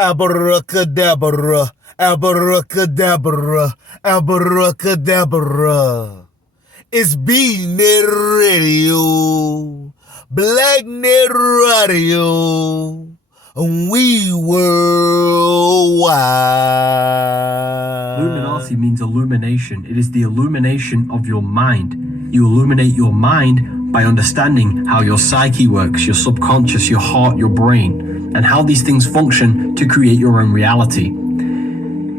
Abracadabra, abracadabra, abracadabra. It's B-Net Radio, Black Net Radio, we worldwide. Illuminati means illumination. It is the illumination of your mind. You illuminate your mind by understanding how your psyche works, your subconscious, your heart, your brain, and how these things function to create your own reality.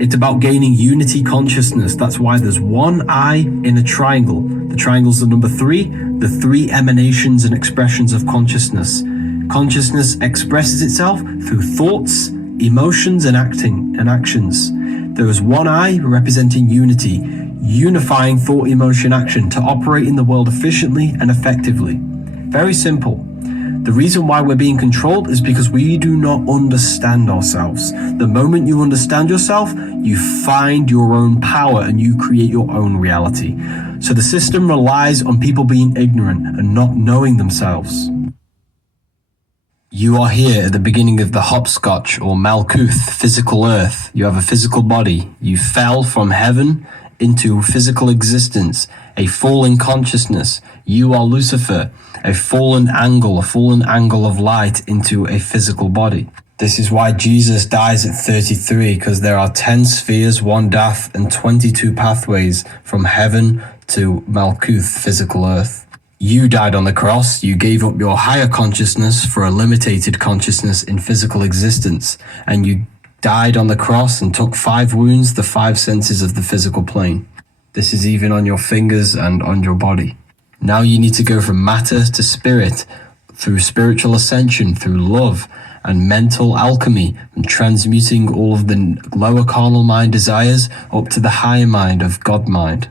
It's about gaining unity consciousness. That's why there's one eye in a triangle. The triangle's the number 3, the 3 emanations and expressions of consciousness. Consciousness expresses itself through thoughts, emotions, and actions. There is one eye representing unity, unifying thought, emotion, action to operate in the world efficiently and effectively. Very simple. The reason why we're being controlled is because we do not understand ourselves. The moment you understand yourself, you find your own power and you create your own reality. So the system relies on people being ignorant and not knowing themselves. You are here at the beginning of the hopscotch or Malkuth, physical earth. You have a physical body. You fell from heaven into physical existence, a fallen consciousness. You are Lucifer, a fallen angle of light into a physical body. This is why Jesus dies at 33, because there are 10 spheres, 1 death, and 22 pathways from heaven to Malkuth, physical earth. You died on the cross. You gave up your higher consciousness for a limited consciousness in physical existence, and you died on the cross and took 5 wounds, the 5 senses of the physical plane. This is even on your fingers and on your body. Now you need to go from matter to spirit, through spiritual ascension, through love and mental alchemy, and transmuting all of the lower carnal mind desires up to the higher mind of God mind.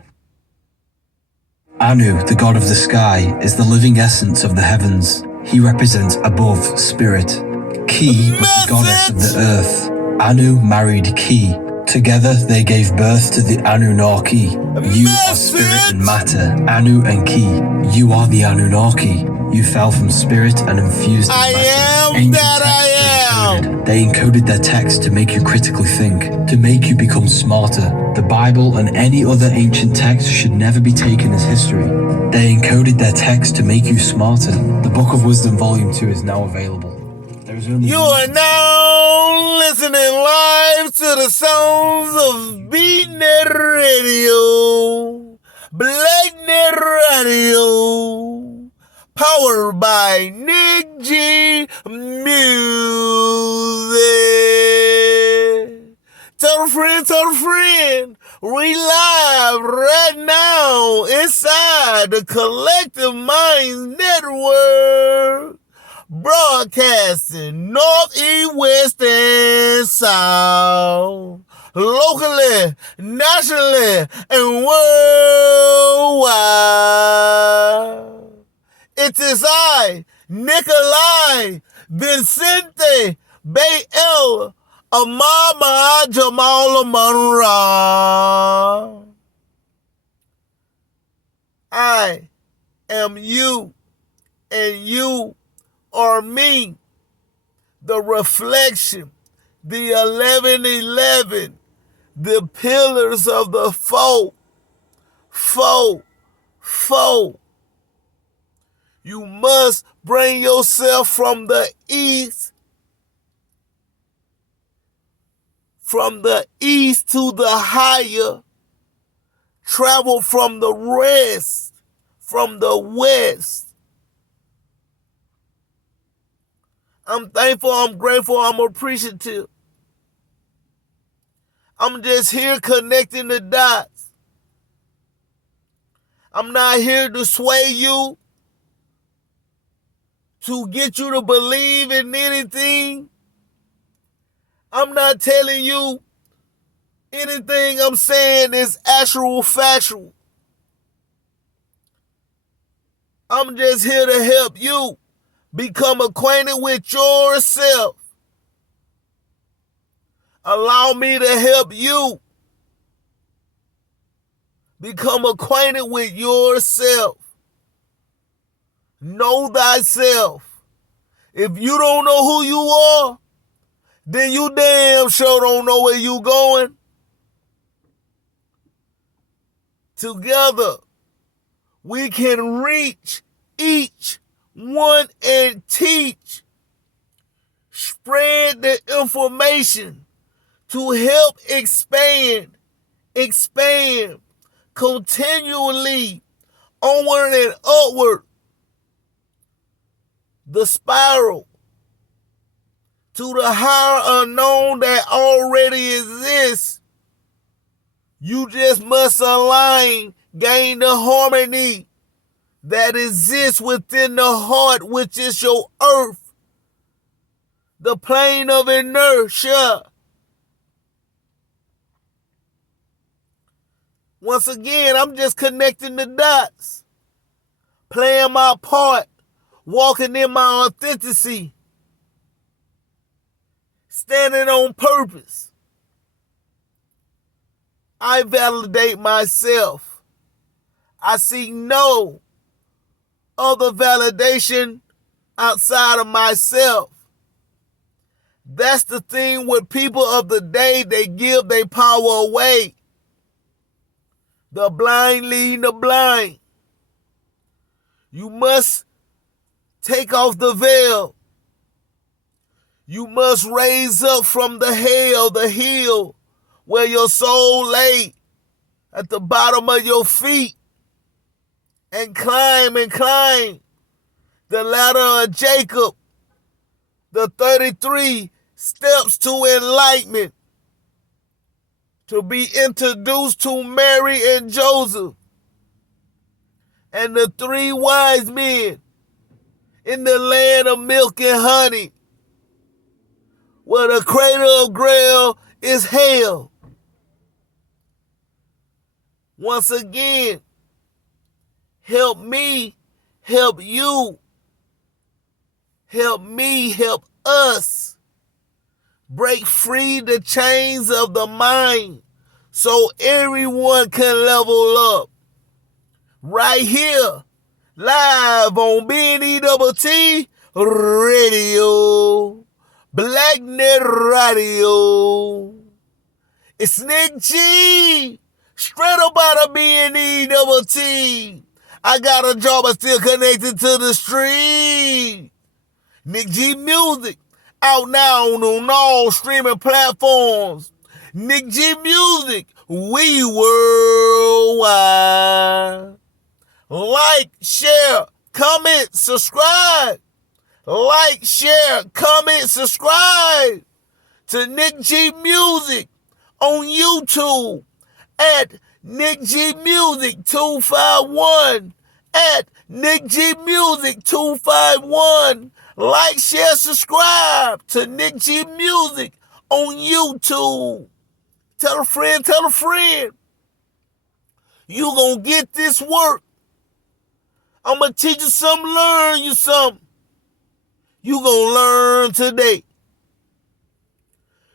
Anu, the god of the sky, is the living essence of the heavens. He represents above spirit. Ki was the goddess of the earth. Anu married Ki. Together they gave birth to the Anunnaki. You are spirit and matter, Anu and Ki. You are the Anunnaki. You fell from spirit and infused in matter. Ancient texts they encoded their text to make you critically think, to make you become smarter. The Bible and any other ancient text should never be taken as history. They encoded their text to make you smarter. The Book of Wisdom Volume 2 is now available. You are now listening live to the sounds of B-Net Radio, Black Net Radio, powered by Nick G Music. Tell a friend, we live right now inside the Collective Minds Network. Broadcasting north, east, west, and south, locally, nationally, and worldwide. It is I, Nikolai Vincente Bayel Amama Jamal Monra. I am you, and you or me, the reflection, the 1111, the pillars of the four. You must bring yourself from the east to the higher, travel from the west. I'm thankful, I'm grateful, I'm appreciative. I'm just here connecting the dots. I'm not here to sway you, to get you to believe in anything. I'm not telling you anything I'm saying is actual factual. I'm just here to help you become acquainted with yourself. Allow me to help you become acquainted with yourself. Know thyself. If you don't know who you are, then you damn sure don't know where you going. Together, we can reach each one and teach. Spread the information to help expand continually onward and upward the spiral to the higher unknown that already exists. You just must align, gain the harmony that exists within the heart, which is your earth, the plane of inertia. Once again, I'm just connecting the dots, playing my part, walking in my authenticity, standing on purpose. I validate myself. I seek no other validation outside of myself. That's the thing with people of the day. They give their power away. The blind leading the blind. You must take off the veil. You must raise up from the hell, the hill, where your soul lay at the bottom of your feet, and climb the ladder of Jacob, the 33 steps to enlightenment, to be introduced to Mary and Joseph and the 3 wise men in the land of milk and honey, where the cradle of Grail is hell. Once again, help me, help you, help me, help us break free the chains of the mind so everyone can level up. Right here, live on BNETT Radio, Blacknet Radio. It's Nick G, straight up out of BNETT. I got a job, but still connected to the street. Nick G Music, out now on all streaming platforms. Nick G Music, we worldwide. Like, share, comment, subscribe. Like, share, comment, subscribe to Nick G Music on YouTube at Nick G Music 251. At Nick G Music 251. Like, share, subscribe to Nick G Music on YouTube. Tell a friend, tell a friend. You gonna get this work. I'm gonna teach you something, learn you something. You gonna learn today.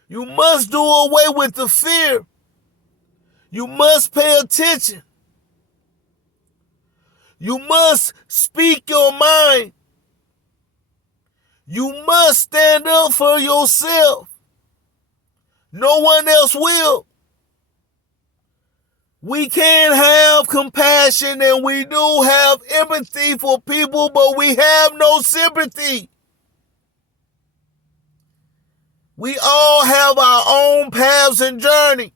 You must do away with the fear. You must pay attention. You must speak your mind. You must stand up for yourself. No one else will. We can have compassion and we do have empathy for people, but we have no sympathy. We all have our own paths and journey.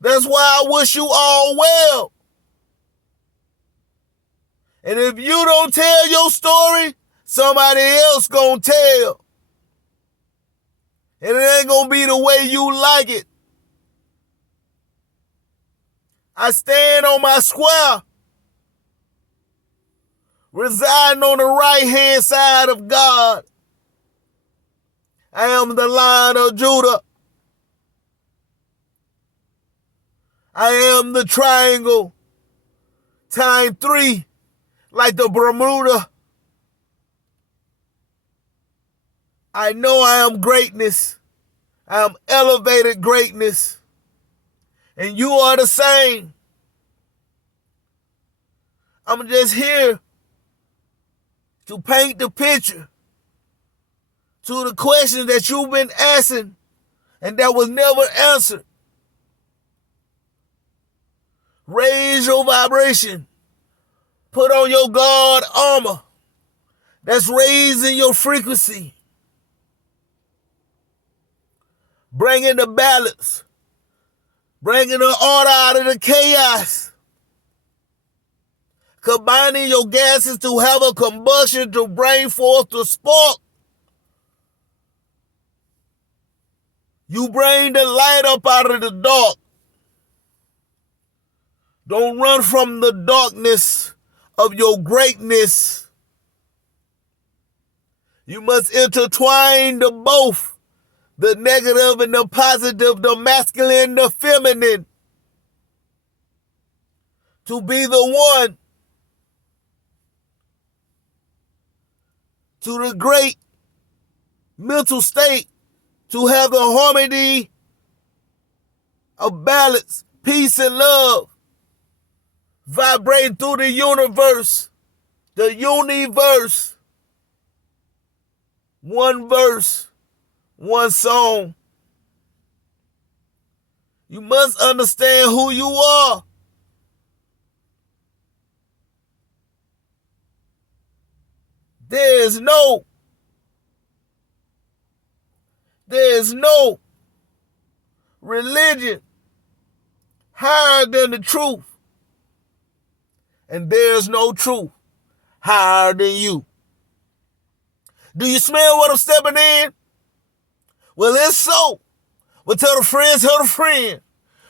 That's why I wish you all well. And if you don't tell your story, somebody else gonna tell. And it ain't gonna be the way you like it. I stand on my square, residing on the right-hand side of God. I am the Lion of Judah. I am the triangle, time 3, like the Bermuda. I know I am greatness. I am elevated greatness. And you are the same. I'm just here to paint the picture, to the questions that you've been asking and that was never answered. Raise your vibration. Put on your God armor. That's raising your frequency. Bringing the balance. Bringing the order out of the chaos. Combining your gases to have a combustion to bring forth the spark. You bring the light up out of the dark. Don't run from the darkness of your greatness. You must intertwine the both, the negative and the positive, the masculine and the feminine, to be the one to the great mental state, to have the harmony of balance, peace, and love vibrating through the universe, the universe. One verse, one song. You must understand who you are. There is no religion higher than the truth. And there's no truth higher than you. Do you smell what I'm stepping in? Well, it's so. Well, tell a friend.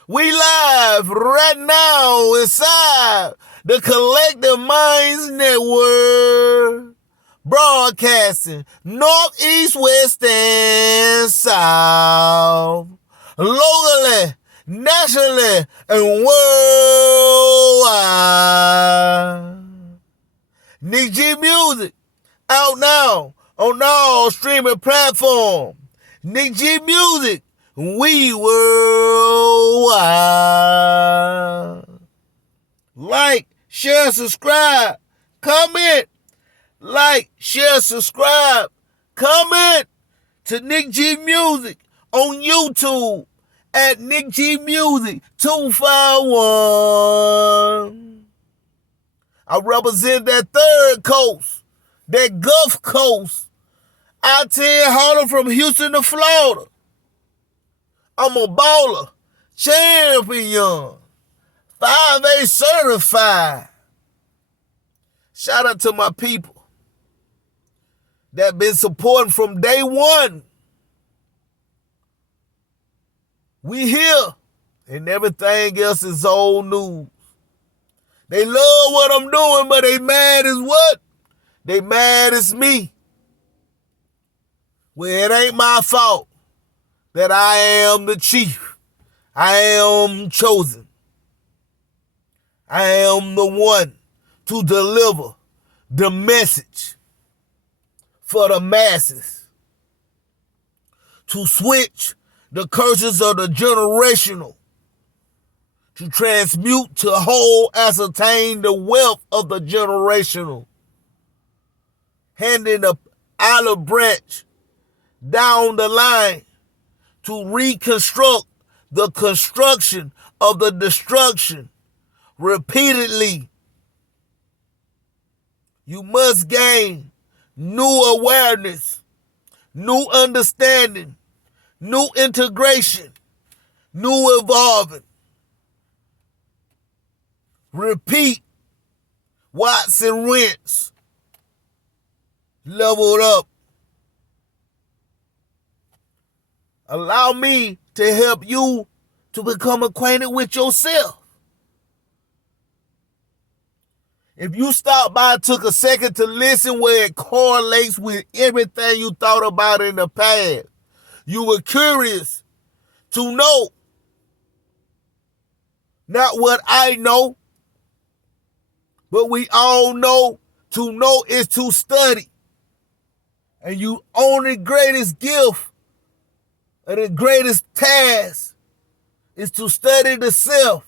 We live right now inside the Collective Minds Network. Broadcasting north, east, west, and south. Locally, nationally, and worldwide. Nick G Music, out now on all streaming platforms. Nick G Music, we worldwide. Like, share, subscribe, comment. Like, share, subscribe, comment to Nick G Music on YouTube at Nick G Music 251. I represent that third coast, that Gulf Coast. I-10 Harlem from Houston to Florida. I'm a baller, champion, 5A certified. Shout out to my people that been supporting from day one. We here, and everything else is old news. They love what I'm doing, but they mad as what? They mad as me. Well, it ain't my fault that I am the chief. I am chosen. I am the one to deliver the message for the masses, to switch the curses of the generational, to transmute, to hold, ascertain the wealth of the generational, handing the olive branch down the line to reconstruct the construction of the destruction repeatedly. You must gain new awareness, new understanding, new integration, new evolving. Repeat, watch and rinse. Leveled up. Allow me to help you to become acquainted with yourself. If you stopped by and took a second to listen where it correlates with everything you thought about in the past, you were curious to know not what I know, but we all know to know is to study. And you only greatest gift and the greatest task is to study the self,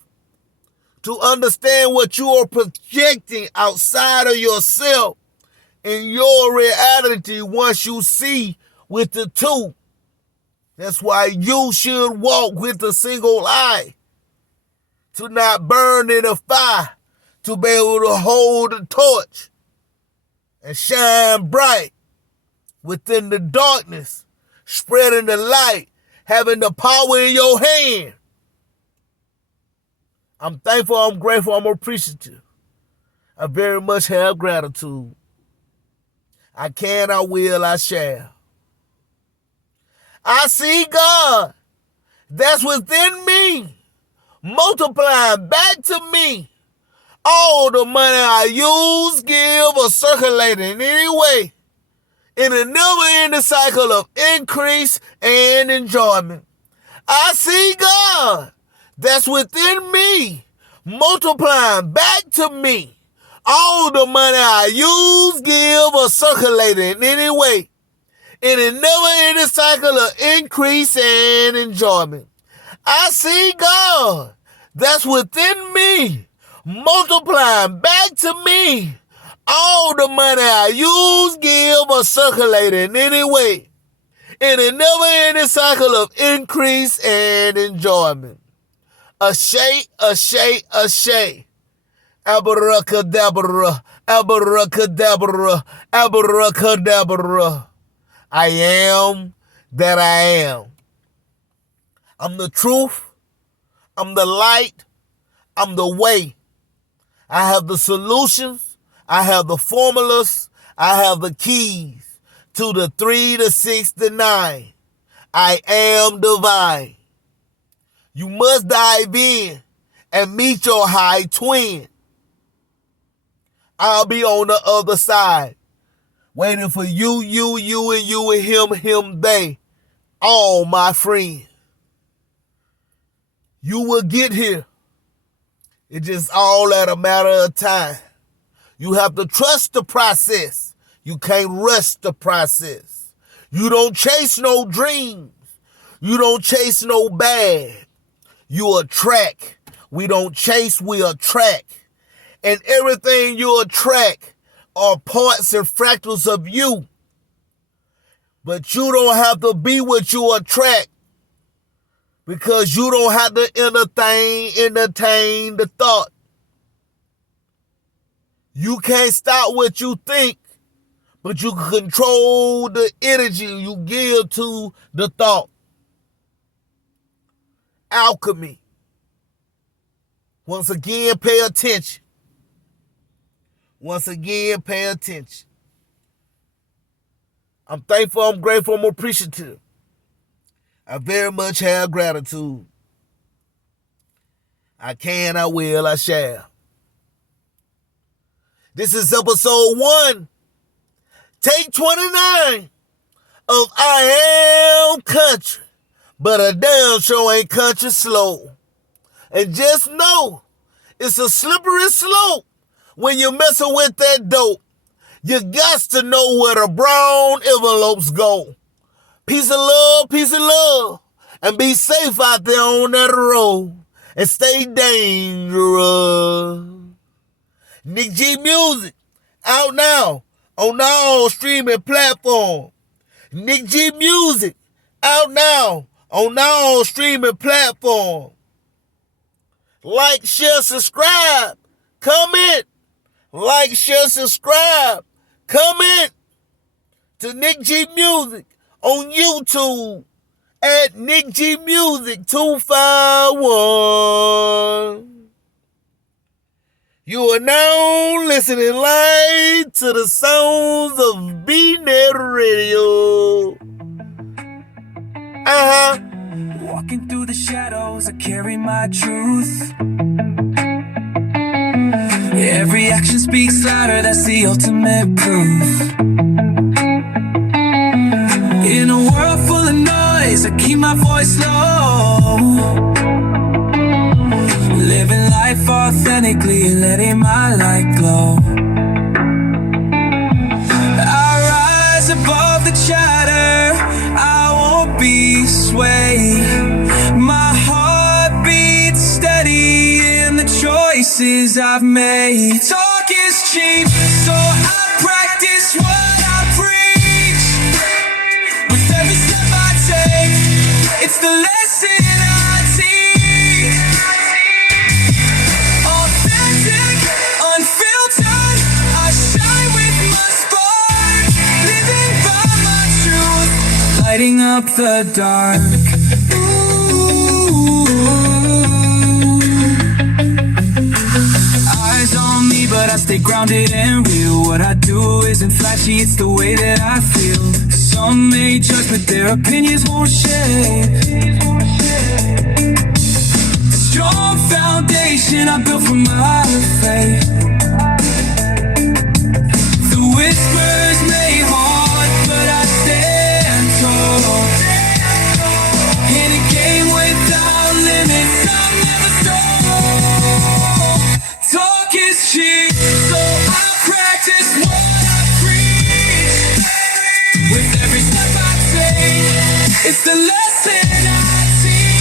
to understand what you are projecting outside of yourself in your reality once you see with the two. That's why you should walk with a single eye, to not burn in a fire, to be able to hold the torch and shine bright within the darkness, spreading the light, having the power in your hand. I'm thankful, I'm grateful, I'm appreciative. I very much have gratitude. I can, I will, I shall. I see God that's within me, multiplying back to me all the money I use, give, or circulate in any way, in a never-ending cycle of increase and enjoyment. I see God that's within me, multiplying back to me all the money I use, give, or circulate in any way, in a never-ending cycle of increase and enjoyment. I see God that's within me, multiplying back to me all the money I use, give, or circulate in any way, in a never-ending cycle of increase and enjoyment. Ashay, ashay, ashay. Abracadabra, abracadabra, abracadabra. I am that I am. I'm the truth. I'm the light. I'm the way. I have the solutions. I have the formulas. I have the keys to the 3, the 6, the 9. I am divine. You must dive in and meet your high twin. I'll be on the other side, waiting for you, and him, they, all my friends. You will get here. It's just all at a matter of time. You have to trust the process. You can't rush the process. You don't chase no dreams. You don't chase no bag. You attract. We don't chase, we attract. And everything you attract are parts and fractals of you. But you don't have to be what you attract, because you don't have to entertain the thought. You can't stop what you think, but you can control the energy you give to the thought. Alchemy. Once again, pay attention. Once again, pay attention. I'm thankful, I'm grateful, I'm appreciative. I very much have gratitude. I can, I will, I shall. This is episode 1, take 29 of I Am Country, but a damn sure ain't country slow. And just know, it's a slippery slope when you're messing with that dope. You got to know where the brown envelopes go. Peace of love, and be safe out there on that road, and stay dangerous. Nick G Music, out now on all streaming platforms. Nick G Music, out now on all streaming platforms. Like, share, subscribe, comment. Like, share, subscribe, comment to Nick G Music on YouTube at Nick G Music 251. You are now listening live to the sounds of B-Net Radio. Walking through the shadows, I carry my truth. Every action speaks louder, that's the ultimate proof. In a world full of noise, I keep my voice low. Living life authentically, letting my light glow. I rise above the chatter, I won't be swayed. My heart beats steady in the choices I've made. Talk is cheap, so I practice what I preach. With It's the lesson I teach. Authentic, unfiltered, I shine with my spark. Living by my truth, lighting up the dark. Ooh. Eyes on me, but I stay grounded and real. What I do isn't flashy, it's the way that I feel. Some may judge, but their opinions won't shape. Strong foundation I built from my faith. The whispers may haunt, but I stand tall. In a game without limits, I'm never stall. Talk is cheap, so I practice what I preach. With every step I take, it's the lesson I teach.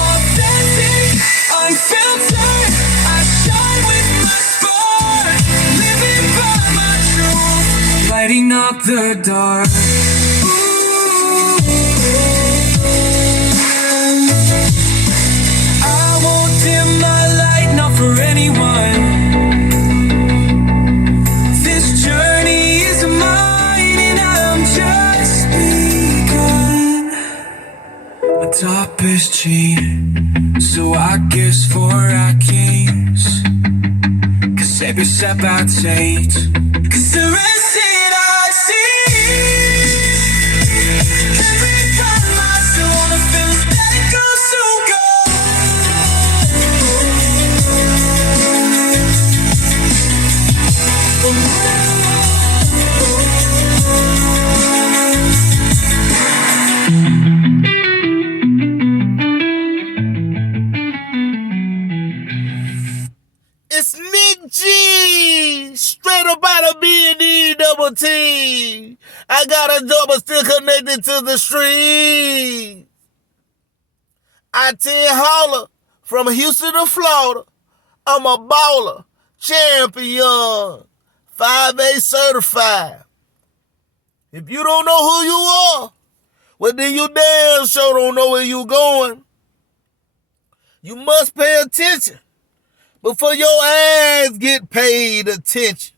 Authentic, unfiltered, I shine with my spark. Living by my truth, lighting up the dark. I won't dim my light, not for anyone. This journey is mine and I'm just begun. My top is cheap, so I guess for our kings. Cause every step I take, cause the rest it I see. Every time I still wanna feel static, go so go. It's Nick G, straight up out of B&E double T. I got a double still connected to the street. I-10 holler from Houston to Florida. I'm a baller, champion, 5A certified. If you don't know who you are, well then you damn sure don't know where you going. You must pay attention before your ass get paid attention.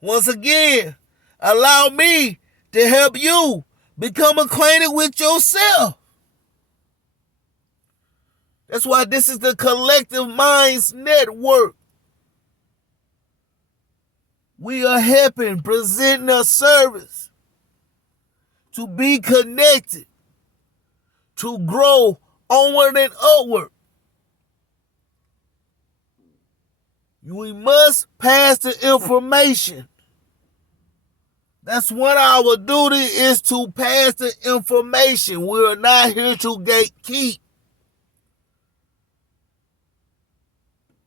Once again, allow me to help you become acquainted with yourself. That's why this is the Collective Minds Network. We are helping, presenting a service to be connected, to grow onward and upward. We must pass the information. That's what our duty is, to pass the information. We are not here to gatekeep.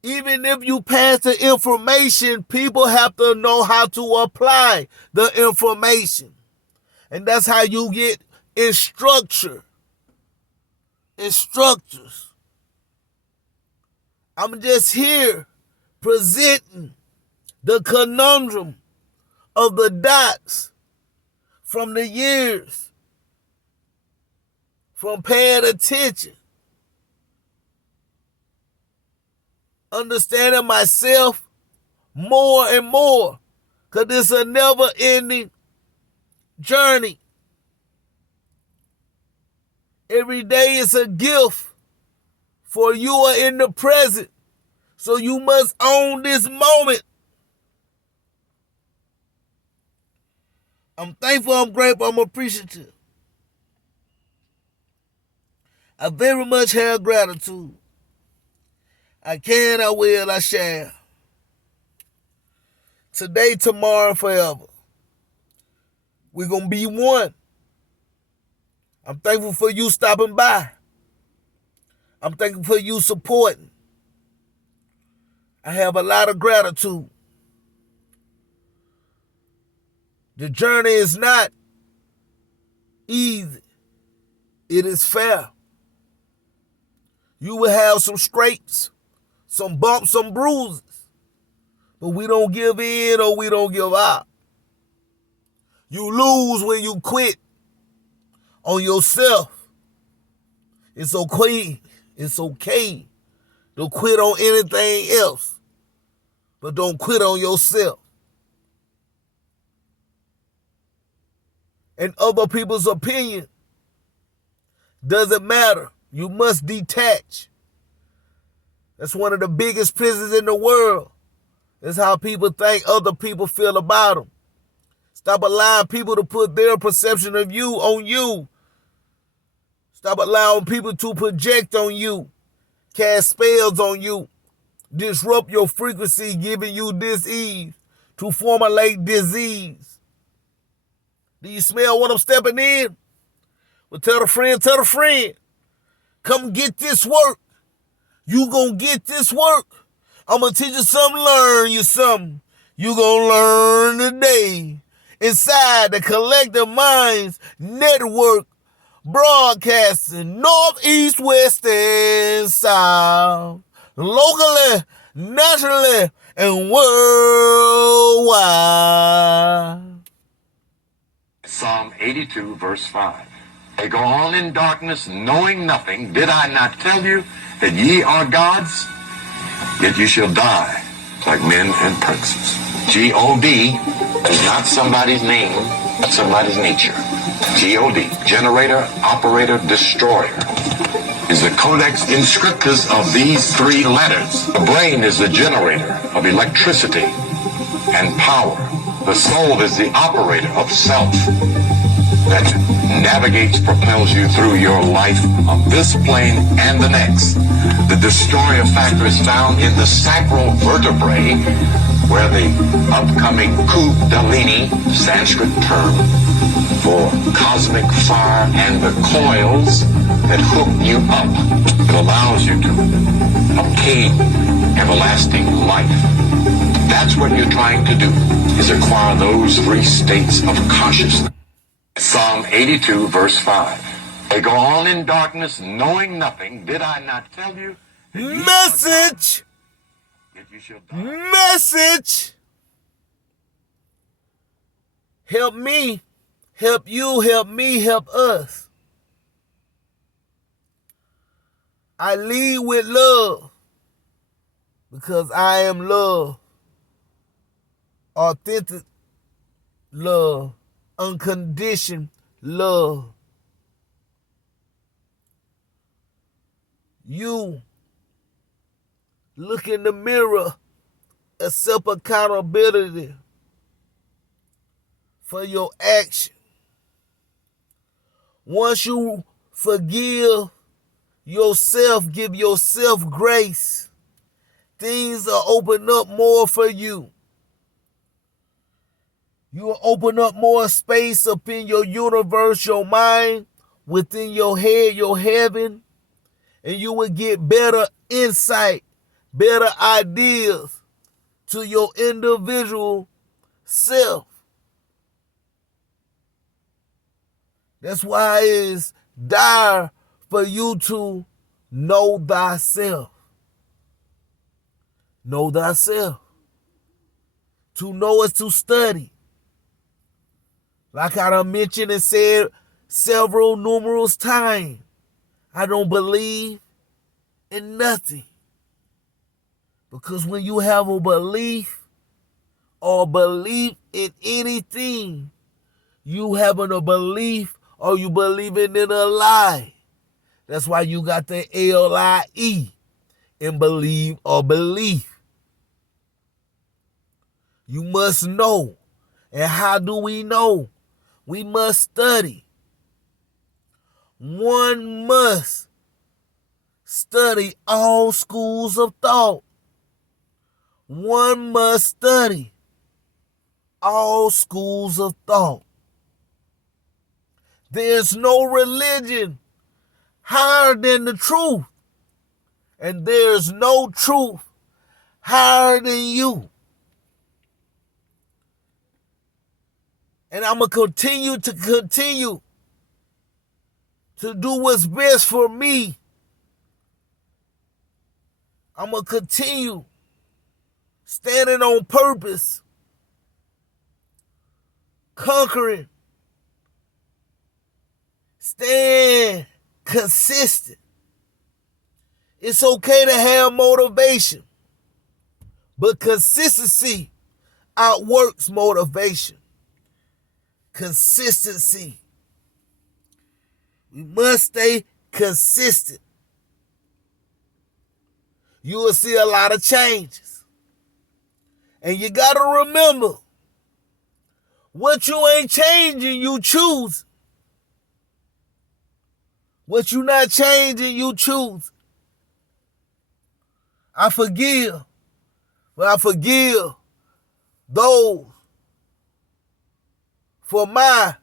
Even if you pass the information, people have to know how to apply the information. And that's how you get instructors. I'm just here presenting the conundrum of the dots from the years, from paying attention, understanding myself more and more, because it's a never-ending journey. Every day is a gift, for you are in the present, so you must own this moment. I'm thankful, I'm grateful, I'm appreciative. I very much have gratitude. I can, I will, I shall. Today, tomorrow, forever. We're going to be one. I'm thankful for you stopping by. I'm thankful for you supporting. I have a lot of gratitude. The journey is not easy. It is fair. You will have some scrapes, some bumps, some bruises. But we don't give in or we don't give up. You lose when you quit. on yourself. It's okay. It's okay to quit on anything else, but don't quit on yourself. And other people's opinion doesn't matter. You must detach. That's one of the biggest prisons in the world. That's how people think other people feel about them. Stop allowing people to put their perception of you on you. Stop allowing people to project on you, cast spells on you, disrupt your frequency, giving you dis-ease to formulate disease. Do you smell what I'm stepping in? Well, tell a friend, come get this work. You gonna get this work. I'm gonna teach you something, learn you something. You gonna learn today. Inside the Collective Minds Network, broadcasting north, east, west, and south, locally, nationally, and worldwide. Psalm 82, verse 5. They go on in darkness, knowing nothing. Did I not tell you that ye are gods? Yet you shall die like men and princes. G-O-D is not somebody's name, but somebody's nature. G-O-D, generator, operator, destroyer, is the codex inscriptus of these three letters. The brain is the generator of electricity and power. The soul is the operator of self that navigates, propels you through your life on this plane and the next. The destroyer factor is found in the sacral vertebrae, where the upcoming Kundalini, Sanskrit term for cosmic fire, and the coils that hook you up. It allows you to obtain everlasting life. That's what you're trying to do, is acquire those three states of consciousness. Psalm 82, verse 5. They go on in darkness, knowing nothing. Did I not tell you? Message! Message! Help me, help you, help me, help us. I lead with love because I am love. Authentic love. Unconditioned love. You look in the mirror, accept accountability for your action. Once you forgive yourself, give yourself grace, things will open up more for you. You will open up more space up in your universe, your mind, within your head, your heaven, and you will get better insight, better ideas to your individual self. That's why it's dire for you to know thyself. Know thyself. To know is to study. Like I done mentioned and said several numerous times, I don't believe in nothing. Because when you have a belief or belief in anything, you having a belief or you believing in a lie. That's why you got the L-I-E in believe or belief. You must know. And how do we know? We must study. One must study all schools of thought. One must study all schools of thought. There's no religion higher than the truth. And there's no truth higher than you. And I'm going to continue to do what's best for me. I'm going to continue standing on purpose, conquering, Stand consistent. It's okay to have motivation, but consistency outworks motivation. Consistency. We must stay consistent. You will see a lot of changes. And you got to remember, what you ain't changing, you choose. What you not changing, you choose. I forgive, but I forgive those for my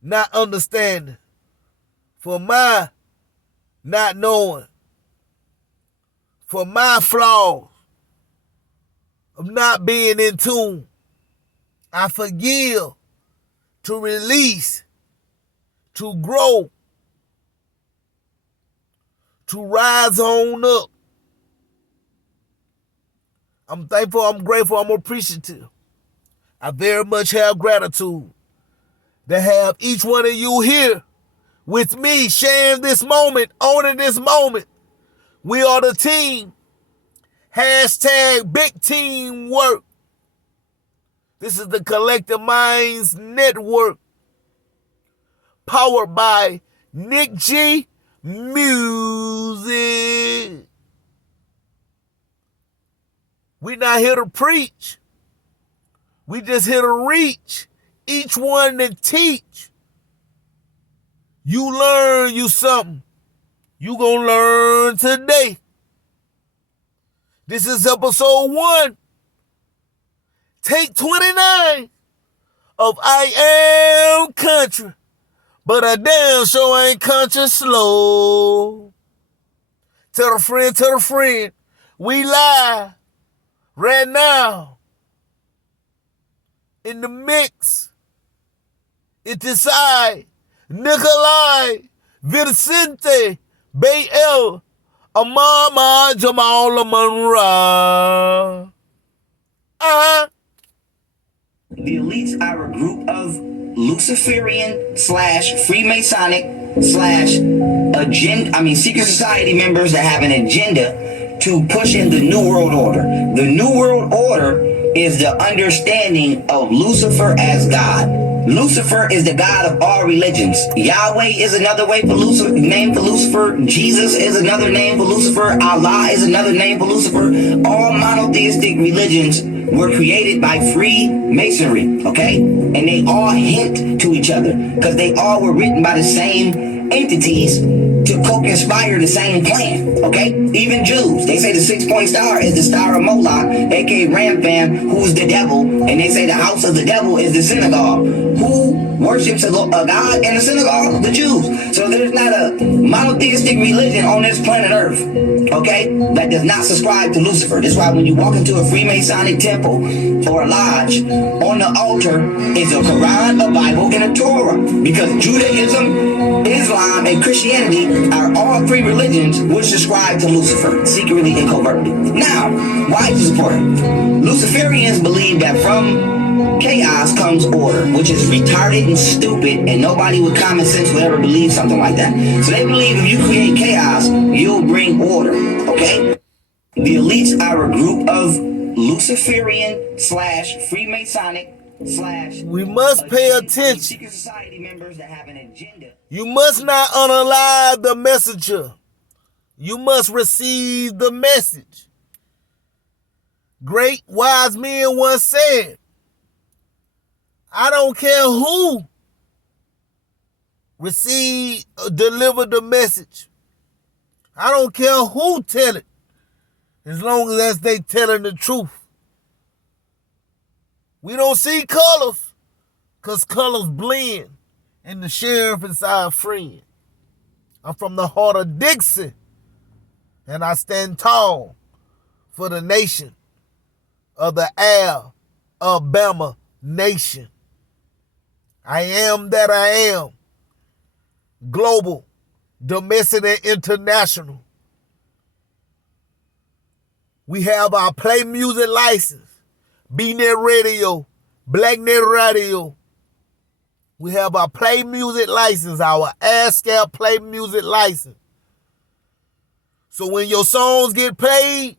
not understanding, for my not knowing, for my flaws of not being in tune. I forgive to release, to grow, to rise on up. I'm thankful, I'm grateful, I'm appreciative. I very much have gratitude to have each one of you here with me, sharing this moment, owning this moment. We are the team. Hashtag big teamwork. This is the Collective Minds Network, powered by Nick G Music. We're not here to preach. We just here to reach each one to teach. You learn you something. You gonna learn today. This is episode 1. Take 29 of I Am Country, but I damn sure ain't country slow. Tell a friend, we live right now in the mix. It is I, Nikolai Vicente Bayel Amama Jamal Monroe. The elites are a group of Luciferian / Freemasonic / secret society members that have an agenda to push in the New World Order. The New World Order is the understanding of Lucifer as God. Lucifer is the God of all religions. Yahweh is another name for Lucifer. Jesus is another name for Lucifer. Allah is another name for Lucifer. All monotheistic religions were created by Freemasonry, okay? And they all hint to each other because they all were written by the same entities to co-conspire the same plan, okay? Even Jews, they say the 6-point star is the star of Moloch, aka Rampham, who's the devil, and they say the house of the devil is the synagogue. Who worships a God in the synagogue? The Jews. So there's not a monotheistic religion on this planet Earth, okay, that does not subscribe to Lucifer. That's why when you walk into a Freemasonic temple or a lodge, on the altar is a Quran, a Bible, and a Torah, because Judaism, Islam, and Christianity are all 3 religions which subscribe to Lucifer, secretly and covertly. Now, why is this important? Luciferians believe that from chaos comes order, which is retarded and stupid, and nobody with common sense would ever believe something like that. So they believe if you create chaos, you'll bring order, okay? The elites are a group of Luciferian / Freemasonic / We must pay attention. secret society members that have an agenda. You must not unalive the messenger. You must receive the message. Great wise men once said, I don't care who deliver the message. I don't care who tell it, as long as they telling the truth. We don't see colors, because colors blend, and the sheriff is our friend. I'm from the heart of Dixie, and I stand tall for the nation of the Alabama nation. I am that I am. Global, domestic, and international. We have our play music license, B-Net Radio, Black Net Radio, We have our play music license, our ASCAP play music license. So when your songs get played,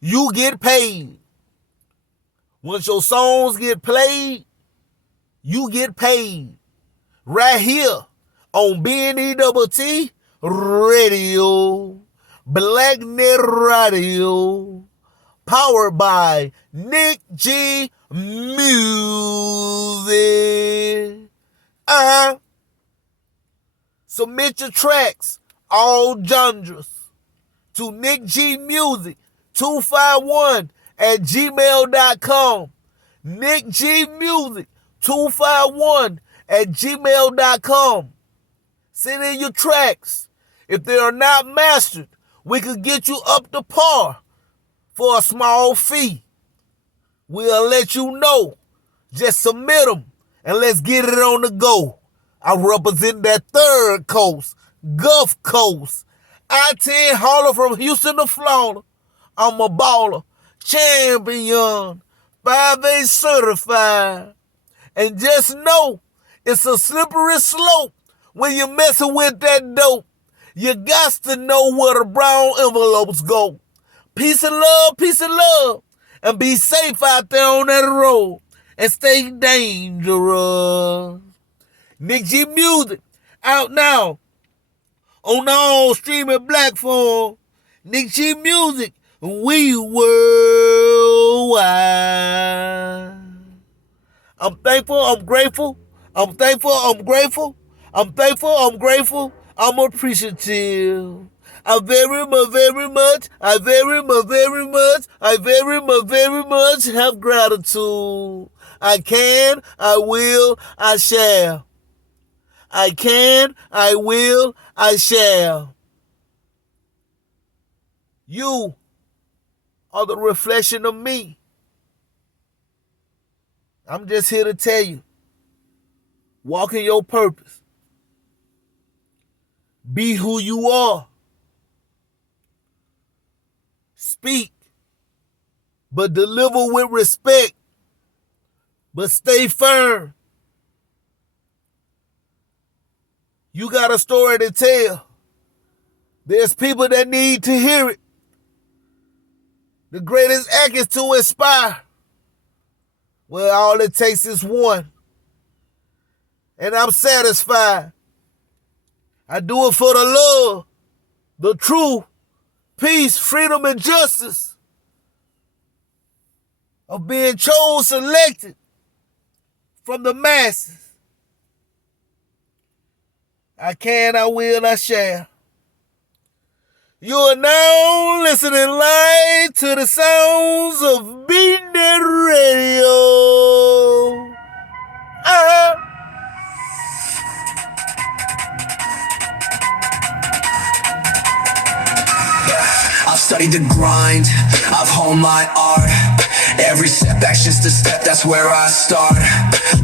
you get paid. Once your songs get played, you get paid. Right here on BNEWT Radio, Black Net Radio, powered by Nick G Music. Submit your tracks, all genres, to Nick G Music 251 at gmail.com. Nick G Music 251 at gmail.com. Send in your tracks. If they are not mastered, we could get you up to par for a small fee. We'll let you know. Just submit them and let's get it on the go. I represent that third coast, Gulf Coast. I-10 hauler from Houston to Florida. I'm a baller, champion, 5A certified. And just know, it's a slippery slope when you're messing with that dope. You got to know where the brown envelopes go. Peace and love, and be safe out there on that road. And stay dangerous. Nick G Music, out now on all streaming platforms. Nick G Music, we worldwide. I'm thankful, I'm grateful. I'm thankful, I'm grateful. I'm thankful, I'm grateful. I'm appreciative. I very much have gratitude. I can, I will, I shall. I can, I will, I shall. You are the reflection of me. I'm just here to tell you, walk in your purpose. Be who you are. Speak, but deliver with respect. But stay firm. You got a story to tell. There's people that need to hear it. The greatest act is to inspire. Well, all it takes is one. And I'm satisfied. I do it for the love, the truth, peace, freedom, and justice of being chosen, selected from the masses. I can, I will, I shall. You are now listening live to the sounds of BNet Radio. I've studied the grind, I've honed my art. Every setback's just a step, that's where I start.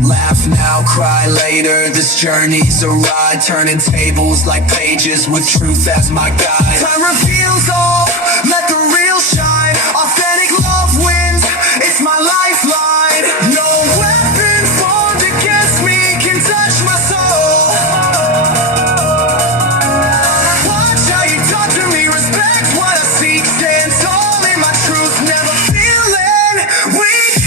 Laugh now, cry later, this journey's a ride. Turning tables like pages with truth as my guide. Time reveals all, let the real shine. Authentic love wins, it's my lifeline. No weapon formed against me can touch my soul. Watch how you talk to me, respect what I seek. Stand tall in my truth, never feeling weak.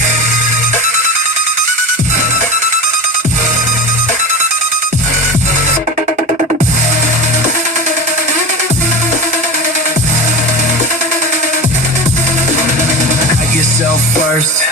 Cut yourself first,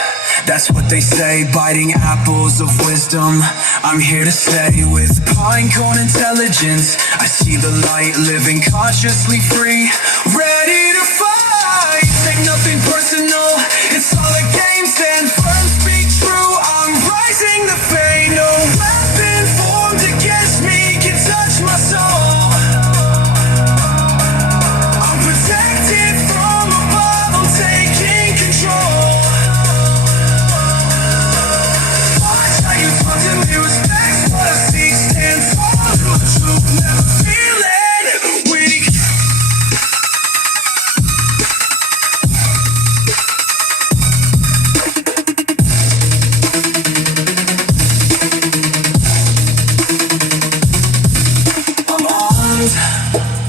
that's what they say. Biting apples of wisdom, I'm here to stay. With pine cone intelligence, I see the light, living consciously free, ready to fight. Take nothing personal, it's all a game. Stand firm, speak true, I'm rising the fade. No weapon formed against me can touch my soul. I'm protected from above, I'm taking control. Watch how you talk to me, respect what I seek. Stand tall through the truth, never feeling weak.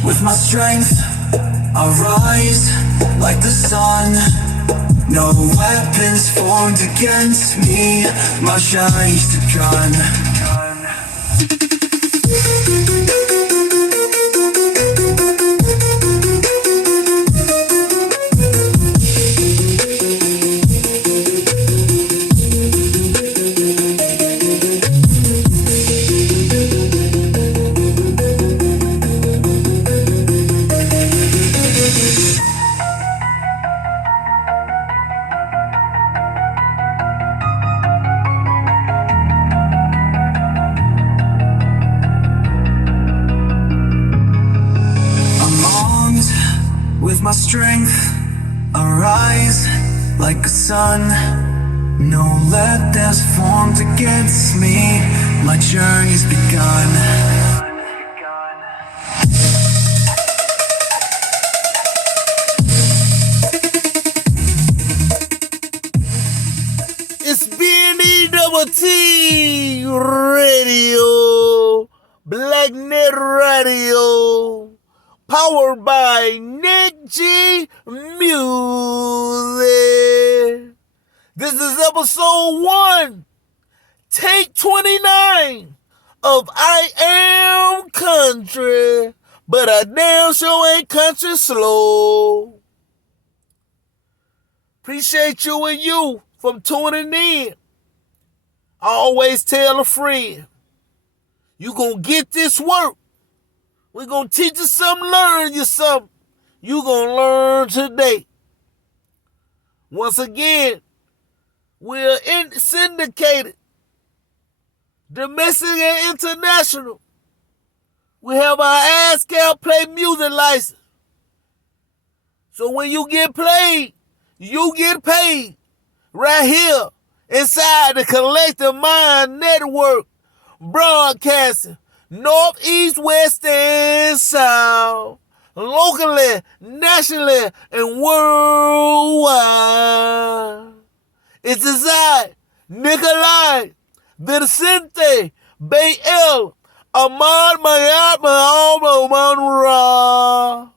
With my strength, I rise like the sun. No weapons formed against me, my shine's begun. With my strength, I rise like a sun. No weapons formed against me, my journey's begun. It's BNEWT Radio, Blacknet Radio, powered by Nick G Music. This is episode 1, take 29 of I Am Country, but I damn sure ain't country slow. Appreciate you and you from tuning in. I always tell a friend, you gonna get this work. We're gonna teach you something, learn you something. You gonna learn today. Once again, we're syndicated, domestic and international. We have our ASCAP play music license. So when you get played, you get paid right here inside the Collective Mind Network, broadcasting north, east, west, and south, locally, nationally, and worldwide. It's designed Nikolai Vicente Bay El Ahmad Mayat Monra.